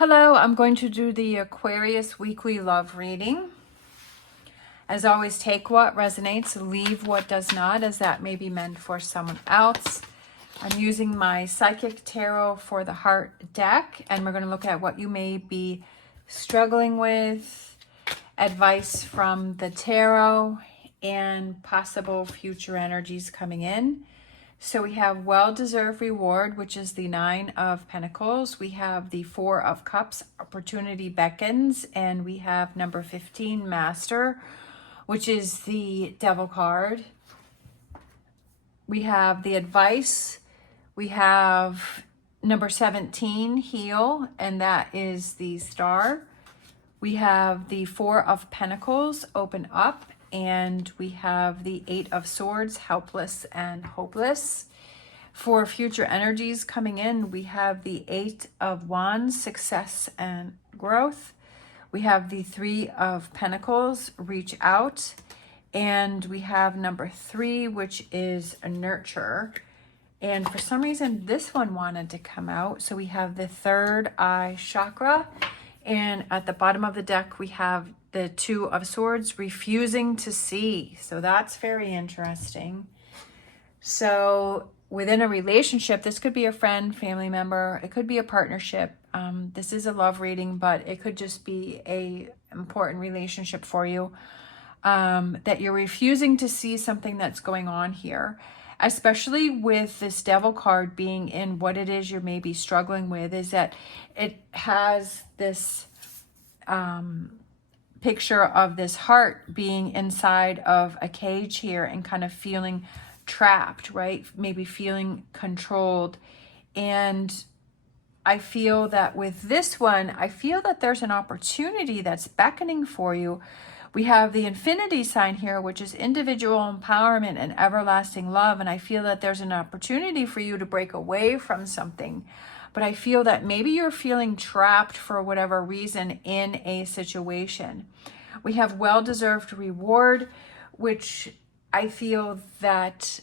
Hello, I'm going to do the Aquarius weekly love reading. As always, take what resonates, leave what does not, as that may be meant for someone else. I'm using my Psychic Tarot for the Heart deck, and we're going to look at what you may be struggling with, advice from the tarot, and possible future energies coming in. So we have well-deserved reward, which is the 9 of Pentacles. We have the 4 of Cups, opportunity beckons. And we have number 15, Master, which is the Devil card. We have the advice. We have number 17, heal, and that is the Star. We have the 4 of Pentacles, open up. And we have the 8 of Swords, helpless and hopeless. For future energies coming in, we have the 8 of Wands, success and growth. We have the 3 of Pentacles, reach out. And we have number 3, which is a nurture. And for some reason, this one wanted to come out. So we have the 3rd eye chakra. And at the bottom of the deck, we have the 2 of Swords, refusing to see. So that's very interesting. So within a relationship, this could be a friend, family member. It could be a partnership. This is a love reading, but it could just be a important relationship for you. That you're refusing to see something that's going on here. Especially with this Devil card being in what it is you're maybe struggling with, is that it has this picture of this heart being inside of a cage here and kind of feeling trapped, right? Maybe feeling controlled. And I feel that with this one, I feel that there's an opportunity that's beckoning for you. We have the infinity sign here, which is individual empowerment and everlasting love. And I feel that there's an opportunity for you to break away from something. But I feel that maybe you're feeling trapped for whatever reason in a situation. We have well-deserved reward, which I feel that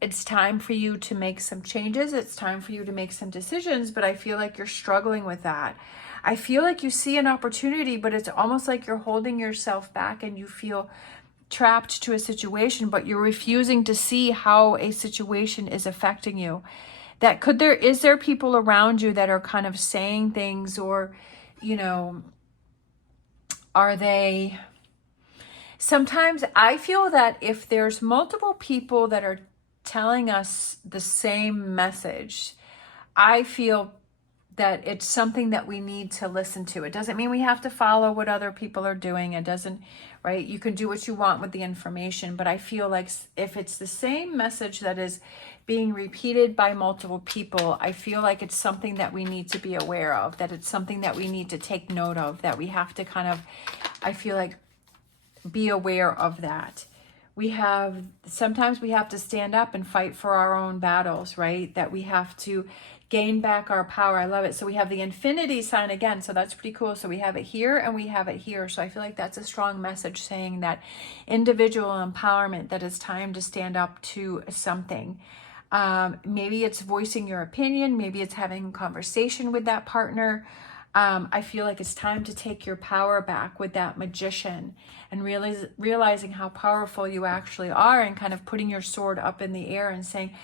it's time for you to make some changes. It's time for you to make some decisions, but I feel like you're struggling with that. I feel like you see an opportunity, but it's almost like you're holding yourself back and you feel trapped to a situation, but you're refusing to see how a situation is affecting you. Is there people around you that are kind of saying things, or, are they... Sometimes I feel that if there's multiple people that are telling us the same message, I feel that it's something that we need to listen to. It doesn't mean we have to follow what other people are doing. It doesn't, right? You can do what you want with the information, but I feel like if it's the same message that is being repeated by multiple people, I feel like it's something that we need to be aware of, that it's something that we need to take note of, that we have to kind of, I feel like, be aware of that. Sometimes we have to stand up and fight for our own battles, right? That we have to gain back our power. I love it. So we have the infinity sign again. So that's pretty cool. So we have it here and we have it here. So I feel like that's a strong message saying that individual empowerment, that it's time to stand up to something. Maybe it's voicing your opinion. Maybe it's having a conversation with that partner. I feel like it's time to take your power back with that Magician and realizing how powerful you actually are, and kind of putting your sword up in the air and saying,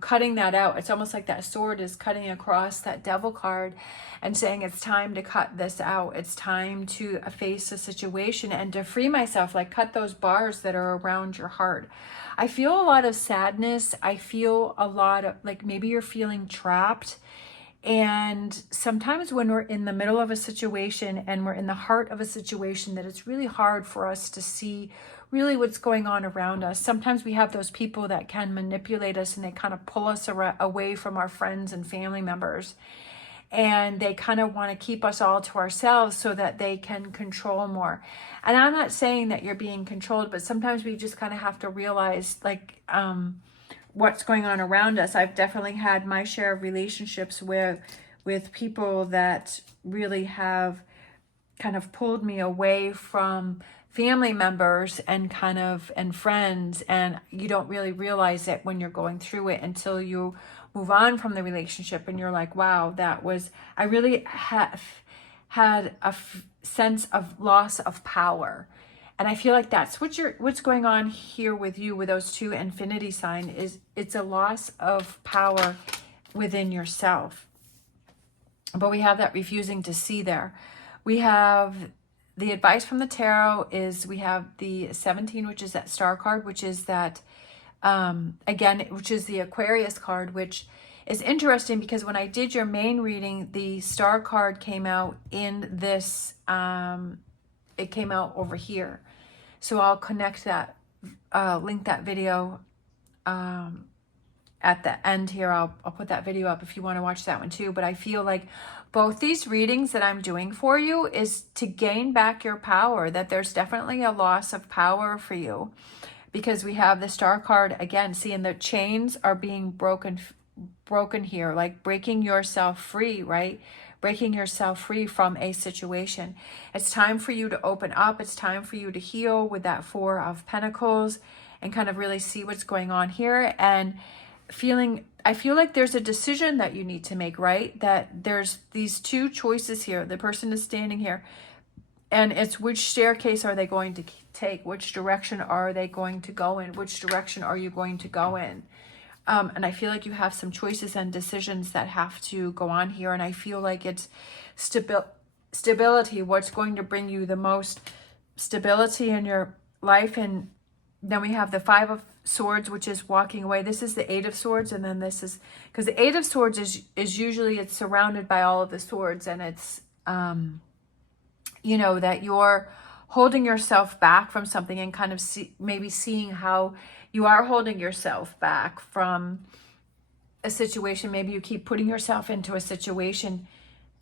cutting that out. It's almost like that sword is cutting across that Devil card and saying, it's time to cut this out. It's time to face the situation and to free myself, like cut those bars that are around your heart. I feel a lot of sadness. I feel a lot of, like, maybe you're feeling trapped. And sometimes when we're in the middle of a situation and we're in the heart of a situation, that it's really hard for us to see really what's going on around us. Sometimes we have those people that can manipulate us and they kind of pull us away from our friends and family members. And they kind of want to keep us all to ourselves so that they can control more. And I'm not saying that you're being controlled, but sometimes we just kind of have to realize, like, what's going on around us. I've definitely had my share of relationships with people that really have kind of pulled me away from family members and friends, and you don't really realize it when you're going through it until you move on from the relationship and you're like, wow, I really have had a sense of loss of power. And I feel like that's what's going on here with you with those two infinity sign is it's a loss of power within yourself. But we have that refusing to see there. We have the advice from the tarot is we have the 17, which is that star card, which is that, again, which is the Aquarius card, which is interesting because when I did your main reading, the star card came out in this, it came out over here. So I'll connect that, link that video at the end here. I'll put that video up if you want to watch that one too. But I feel like both these readings that I'm doing for you is to gain back your power, that there's definitely a loss of power for you because we have the star card again, seeing the chains are being broken here, like breaking yourself free, right? Breaking yourself free from a situation. It's time for you to open up. It's time for you to heal with that 4 of Pentacles and kind of really see what's going on here. And I feel like there's a decision that you need to make, right? That there's these two choices here. The person is standing here and it's which staircase are they going to take? Which direction are they going to go in? Which direction are you going to go in? And I feel like you have some choices and decisions that have to go on here. And I feel like it's stability, what's going to bring you the most stability in your life. And then we have the 5 of Swords, which is walking away. This is the 8 of Swords. And then this is, because the 8 of Swords is usually it's surrounded by all of the swords. And it's, you know, that you're holding yourself back from something and kind of maybe seeing how you are holding yourself back from a situation. Maybe you keep putting yourself into a situation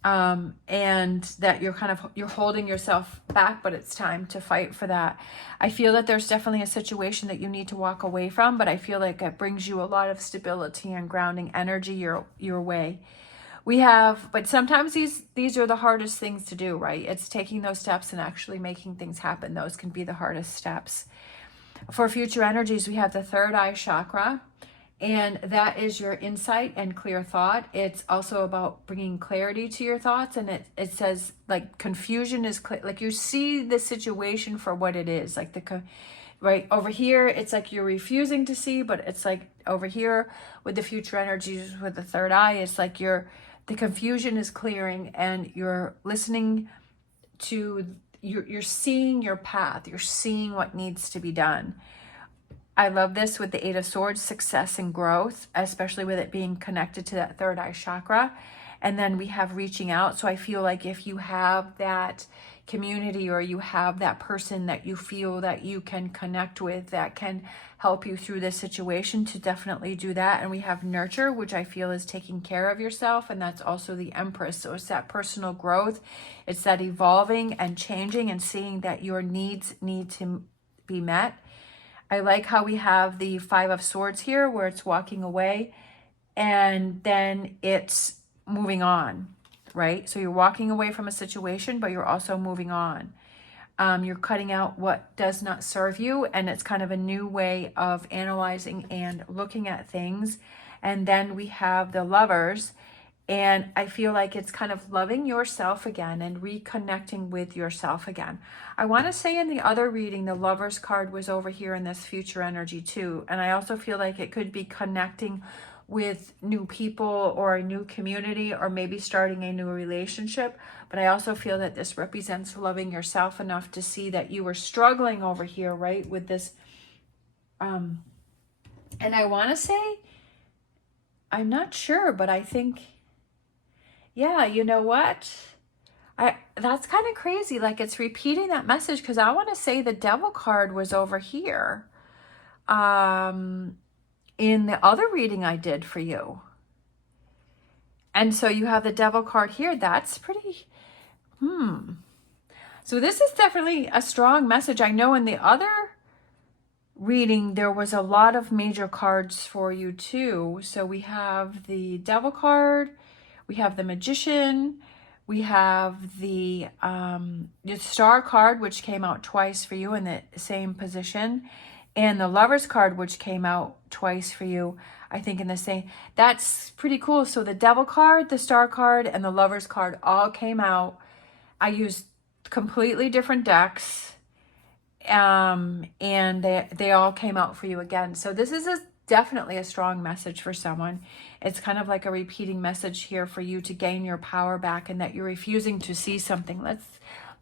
and that you're holding yourself back, but it's time to fight for that. I feel that there's definitely a situation that you need to walk away from, but I feel like it brings you a lot of stability and grounding energy your way. We have, but sometimes these are the hardest things to do, right? It's taking those steps and actually making things happen. Those can be the hardest steps. For future energies, we have the 3rd eye chakra, and that is your insight and clear thought. It's also about bringing clarity to your thoughts, and it says like confusion is clear, like you see the situation for what it is, like right over here, it's like you're refusing to see, but it's like over here with the future energies with the 3rd eye, it's like the confusion is clearing and you're listening to you're seeing your path. You're seeing what needs to be done. I love this with the 8 of Swords, success and growth, especially with it being connected to that 3rd eye chakra. And then we have reaching out. So I feel like if you have that community or you have that person that you feel that you can connect with that can help you through this situation, to definitely do that. And we have nurture, which I feel is taking care of yourself, and that's also the Empress. So it's that personal growth, it's that evolving and changing and seeing that your needs need to be met. I like how we have the 5 of Swords here where it's walking away and then it's moving on, right? So you're walking away from a situation, but you're also moving on. You're cutting out what does not serve you, and it's kind of a new way of analyzing and looking at things. And then we have the Lovers, and I feel like it's kind of loving yourself again and reconnecting with yourself again. I want to say in the other reading, the Lovers card was over here in this future energy too. And I also feel like it could be connecting with new people or a new community or maybe starting a new relationship. But I also feel that this represents loving yourself enough to see that you were struggling over here, right? With this. And I want to say, I'm not sure, but I think, yeah, you know what? That's kind of crazy. Like it's repeating that message because I want to say the Devil card was over here. In the other reading I did for you. And so you have the Devil card here. That's pretty, So this is definitely a strong message. I know in the other reading, there was a lot of major cards for you too. So we have the Devil card, we have the Magician, we have the Star card, which came out twice for you in the same position. And the Lovers card, which came out twice for you, I think in the same. That's pretty cool. So the Devil card, the Star card, and the Lovers card all came out I used completely different decks, and they all came out for you again. So this is definitely a strong message for someone. It's kind of like a repeating message here for you to gain your power back, and that you're refusing to see something. Let's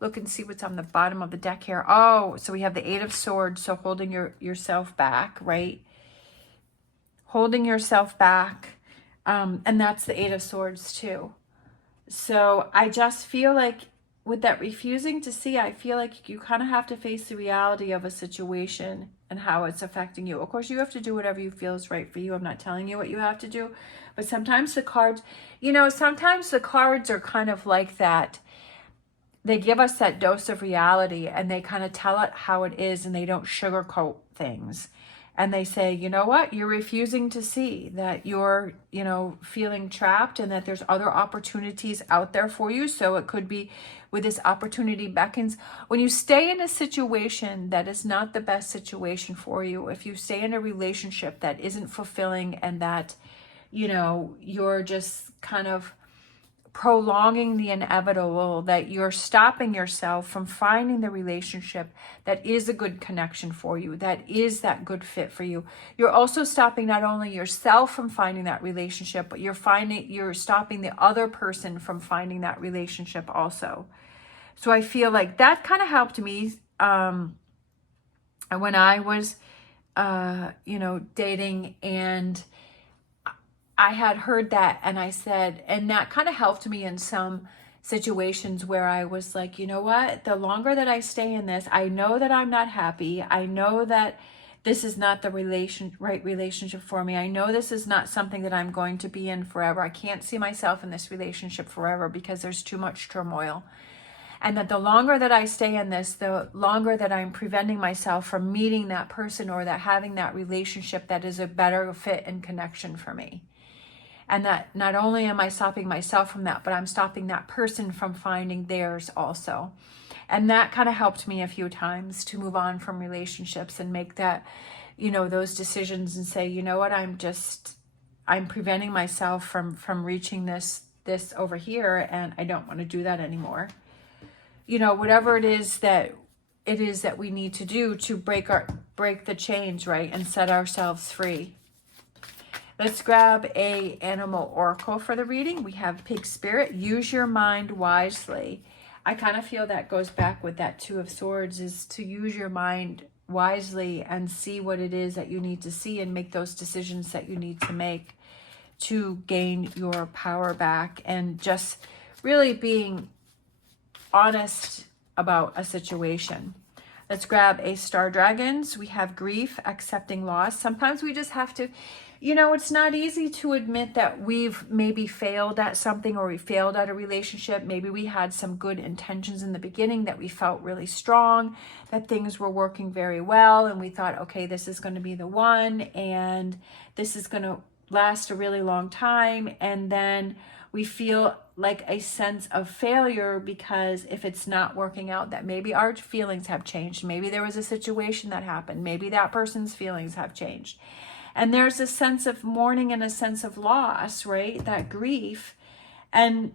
look and see what's on the bottom of the deck here. Oh, so we have the Eight of Swords, so holding yourself back, right? Holding yourself back. And that's the Eight of Swords too. So I just feel like with that refusing to see, I feel like you kind of have to face the reality of a situation and how it's affecting you. Of course, you have to do whatever you feel is right for you. I'm not telling you what you have to do. But sometimes the cards, sometimes the cards are kind of like that. They give us that dose of reality, and they kind of tell it how it is, and they don't sugarcoat things. And they say, you know what, you're refusing to see that you're, feeling trapped, and that there's other opportunities out there for you. So it could be with this opportunity beckons. When you stay in a situation that is not the best situation for you, if you stay in a relationship that isn't fulfilling, and that, you're just kind of prolonging the inevitable, that you're stopping yourself from finding the relationship that is a good connection for you, that is that good fit for you. You're also stopping not only yourself from finding that relationship, but you're stopping the other person from finding that relationship also. So I feel like that kind of helped me when I was dating, and I had heard that, and I said, and that kind of helped me in some situations where I was like, you know what, the longer that I stay in this, I know that I'm not happy. I know that this is not the right relationship for me. I know this is not something that I'm going to be in forever. I can't see myself in this relationship forever because there's too much turmoil. And that the longer that I stay in this, the longer that I'm preventing myself from meeting that person, or that having that relationship that is a better fit and connection for me. And that not only am I stopping myself from that, but I'm stopping that person from finding theirs also. And that kind of helped me a few times to move on from relationships and make that, those decisions, and say, you know what, I'm preventing myself from reaching this over here, and I don't want to do that anymore. Whatever it is that we need to do to break the chains, right, and set ourselves free. Let's grab a animal oracle for the reading. We have Pig Spirit. Use your mind wisely. I kind of feel that goes back with that Two of Swords, is to use your mind wisely and see what it is that you need to see, and make those decisions that you need to make to gain your power back, and just really being honest about a situation. Let's grab a Star Dragons. We have Grief, Accepting Loss. Sometimes we just have to, it's not easy to admit that we've maybe failed at something, or we failed at a relationship. Maybe we had some good intentions in the beginning, that we felt really strong, that things were working very well, and we thought, okay, this is going to be the one, and this is going to last a really long time. And then we feel like a sense of failure, because if it's not working out, that maybe our feelings have changed. Maybe there was a situation that happened. Maybe that person's feelings have changed. And there's a sense of mourning and a sense of loss, right? That grief. And,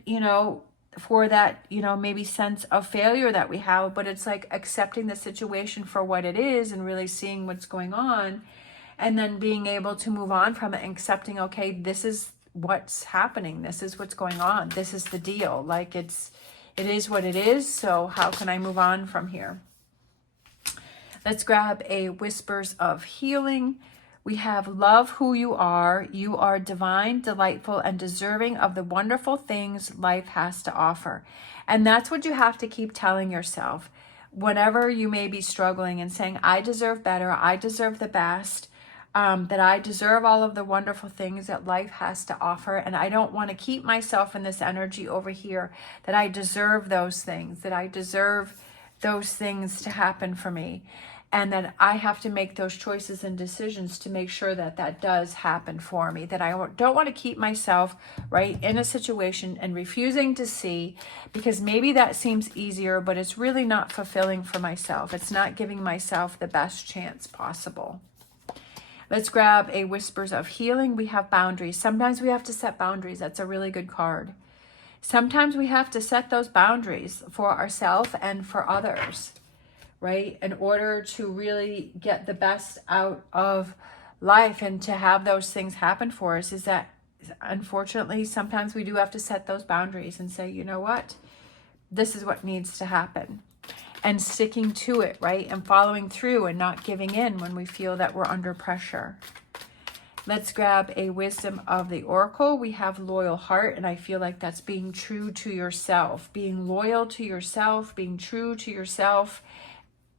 for that, maybe sense of failure that we have, but it's like accepting the situation for what it is, and really seeing what's going on, and then being able to move on from it, and accepting, okay, this is what's happening. This is what's going on. This is the deal. Like it is what it is. So how can I move on from here? Let's grab a Whispers of Healing. We have Love Who You are. You are divine, delightful, and deserving of the wonderful things life has to offer. And that's what you have to keep telling yourself whenever you may be struggling, and saying, I deserve better. I deserve the best. That I deserve all of the wonderful things that life has to offer. And I don't want to keep myself in this energy over here, that I deserve those things, that I deserve those things to happen for me. And that I have to make those choices and decisions to make sure that that does happen for me. That I don't want to keep myself right in a situation and refusing to see, because maybe that seems easier, but it's really not fulfilling for myself. It's not giving myself the best chance possible. Let's grab a Whispers of Healing. We have Boundaries. Sometimes we have to set boundaries. That's a really good card. sometimes we have to set those boundaries for ourselves and for others, right? In order to really get the best out of life and to have those things happen for us, is that unfortunately sometimes we do have to set those boundaries and say, you know what, this is what needs to happen, and sticking to it, right? And following through and not giving in when we feel that we're under pressure. Let's grab a wisdom of the oracle. We have loyal heart, and I feel like that's being true to yourself, being loyal to yourself, being true to yourself.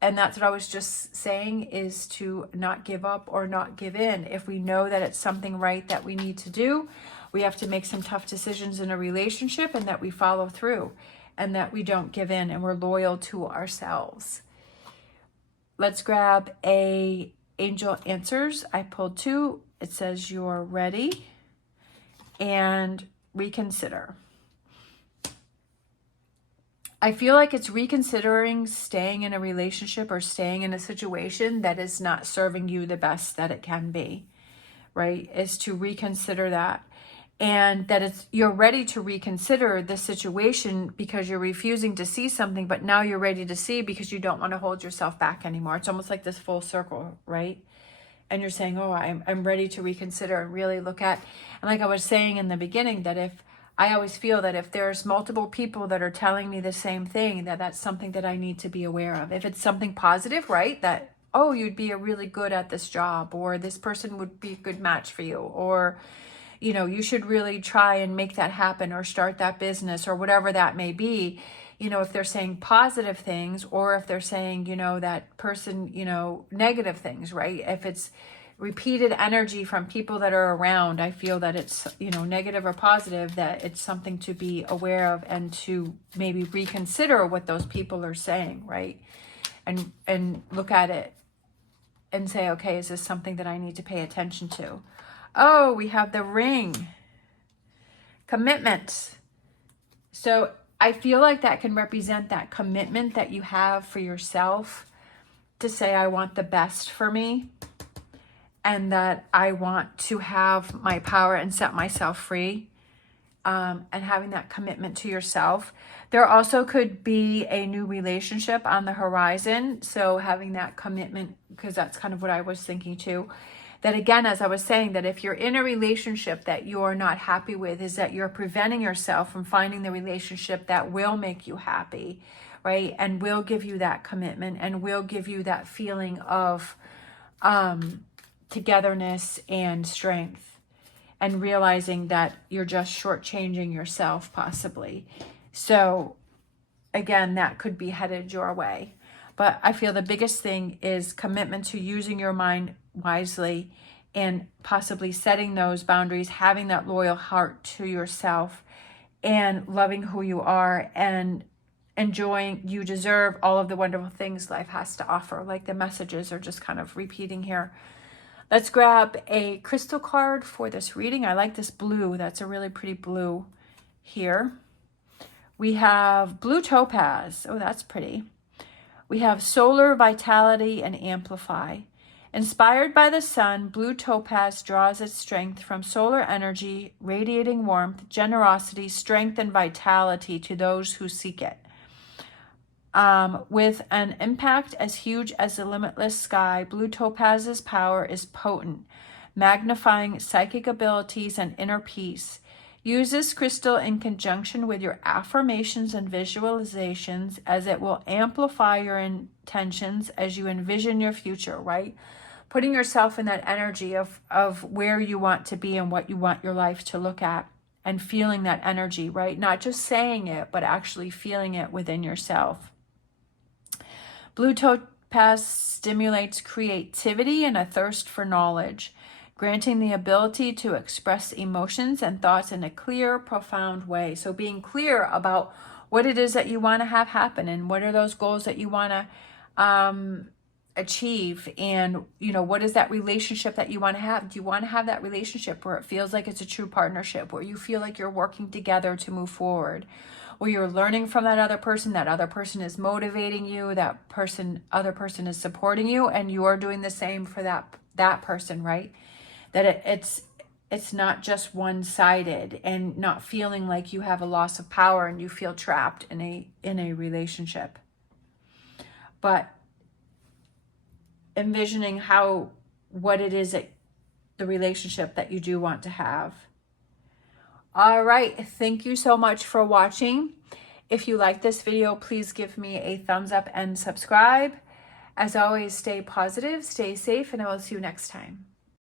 And that's what I was just saying, is to not give up or not give in. If we know that it's something right that we need to do, we have to make some tough decisions in a relationship, and that we follow through and that we don't give in and we're loyal to ourselves. Let's grab a angel answers. I pulled 2. It says you're ready and reconsider. I feel like it's reconsidering staying in a relationship or staying in a situation that is not serving you the best that it can be, right? Is to reconsider that. And that you're ready to reconsider the situation because you're refusing to see something, but now you're ready to see because you don't want to hold yourself back anymore. It's almost like this full circle, right? And you're saying, oh, I'm ready to reconsider and really look at, and like I was saying in the beginning, that if I always feel that if there's multiple people that are telling me the same thing, that's something that I need to be aware of. If it's something positive, right? That, oh, you'd be really good at this job, or this person would be a good match for you, or, you know, you should really try and make that happen or start that business or whatever that may be. You know, if they're saying positive things, or if they're saying, you know, that person, you know, negative things, right? If it's repeated energy from people that are around, I feel that it's, you know, negative or positive, that it's something to be aware of and to maybe reconsider what those people are saying, right? And look at it and say, okay, is this something that I need to pay attention to? Oh, we have the ring. Commitment. So I feel like that can represent that commitment that you have for yourself to say, I want the best for me, and that I want to have my power and set myself free, and having that commitment to yourself. There also could be a new relationship on the horizon. So having that commitment, because that's kind of what I was thinking too. That again, as I was saying, that if you're in a relationship that you're not happy with, is that you're preventing yourself from finding the relationship that will make you happy, right? And will give you that commitment and will give you that feeling of togetherness and strength, and realizing that you're just shortchanging yourself possibly. So again, that could be headed your way. But I feel the biggest thing is commitment to using your mind wisely and possibly setting those boundaries, having that loyal heart to yourself, and loving who you are and enjoying. You deserve all of the wonderful things life has to offer. Like the messages are just kind of repeating here. Let's grab a crystal card for this reading. I like this blue. That's a really pretty blue here. We have blue topaz. Oh, that's pretty. We have solar vitality and amplify. Inspired by the sun, blue topaz draws its strength from solar energy, radiating warmth, generosity, strength, and vitality to those who seek it. With an impact as huge as the limitless sky, blue topaz's power is potent, magnifying psychic abilities and inner peace. Use this crystal in conjunction with your affirmations and visualizations, as it will amplify your intentions as you envision your future, right? Putting yourself in that energy of where you want to be and what you want your life to look at, and feeling that energy, right? Not just saying it, but actually feeling it within yourself. Blue topaz stimulates creativity and a thirst for knowledge, granting the ability to express emotions and thoughts in a clear, profound way. So being clear about what it is that you want to have happen, and what are those goals that you want to achieve, and you know, what is that relationship that you want to have? Do you want to have that relationship where it feels like it's a true partnership, where you feel like you're working together to move forward, where you're learning from that other person is motivating you, other person is supporting you, and you're doing the same for that person, right? That it's not just one-sided, and not feeling like you have a loss of power and you feel trapped in a relationship. But envisioning what it is that the relationship that you do want to have. All right, thank you so much for watching. If you like this video, please give me a thumbs up and subscribe. As always, stay positive, stay safe, and I will see you next time.